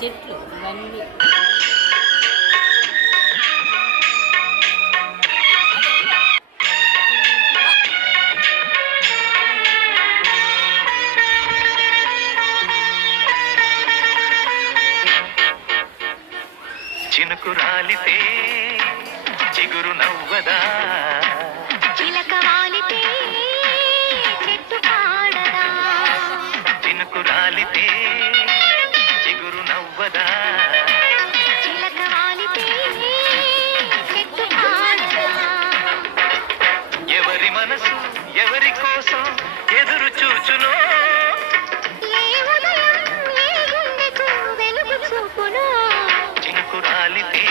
చెట్లు ఇవన్నీ చినుకు రాలితే చిగురు నవ్వదా, చిలక వాలితే చెట్టు పాడదా, చినుకు రాలితే చిగురు నవ్వదా, చిలక వాలితే చెట్టు పాడదా. ఎవరి మనసు ఎవరి కోసం ఎదురు చూచునో, ఏ ఉదయం ఏ గుండెకు వెలుగు చూపునో, చినుకు రాలితే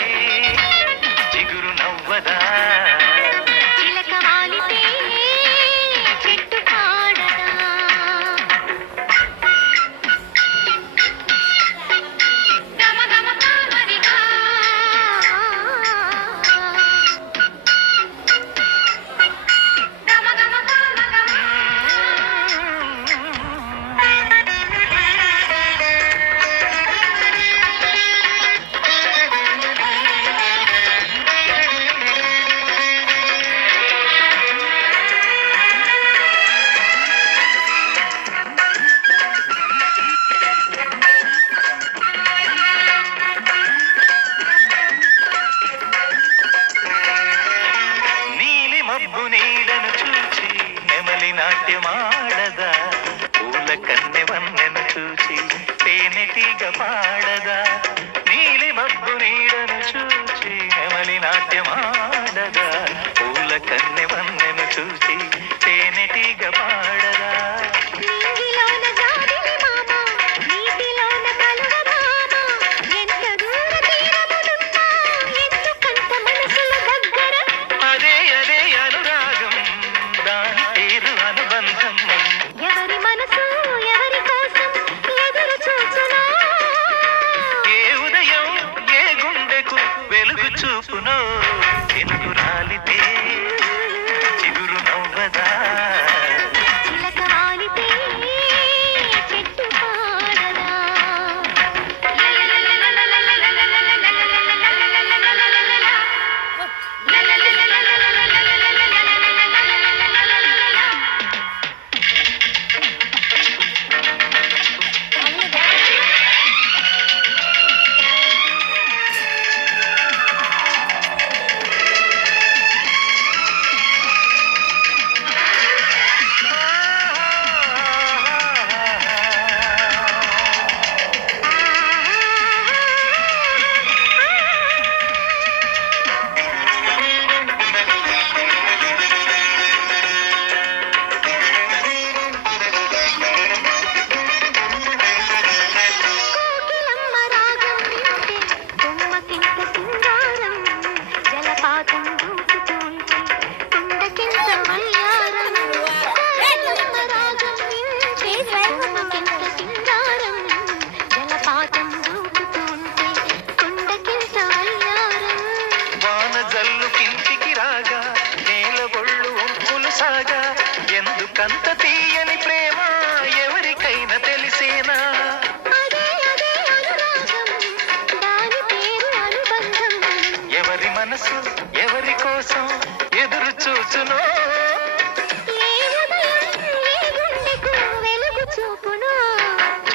చిగురు నవ్వదా, చిలక వాలితే చెట్టు పాడదా. గమ గమ కామరిగా గమ గమ కామగమ. నీలి మబ్బు నీడను చూచి నెమలి నాట్యమాడదా, పూల కన్నె వన్నెను చూచి తేనెటీగ పాడదా, నీలి మబ్బు నీడను చూచి నెమలి నాట్యమాడదా, పూల కన్నె వన్నెను చూచి తేనెటీగ పాడదా, నీటిలోన జాబిలి మామ, నీటిలోన కలువ భామ, ఎంత దూర తీరమునున్నా ఎందుకంత మనసుల దగ్గర. అదే అదే అనురాగం, దాని పేరు అనుబంధం, ఎవరి మనసు ఎవరి కోసం ఎదురు చూచునో, ఏ ఉదయం ఏ గుండెకు వెలుగు చూపునో, చినుకు రాలితే చిగురు నవ్వదా, చిలక వాలితే చెట్టు పాడదా. కోకిలమ్మ రాగం వింటే కొమ్మకింత సింగారం, జలపాతం దూకుతుంటే కొండకింత వయ్యారం. కోకిలమ్మ రాగం వింటే కొమ్మకింత సింగారం, జలపాతం దూకుతుంటే కొండకింత వయ్యారం. వాన జల్లు కింటికి రాగా నేల ఒళ్ళు ఒంపులు సాగా, ఎందుకంత తీయని ప్రేమ ఎవరికైనా తెలిసేనా, అదే అదే అనురాగం, దాని పేరు అనుబంధం. ఎవరి మనసు ఎవరి కోసం ఎదురు చూచునో,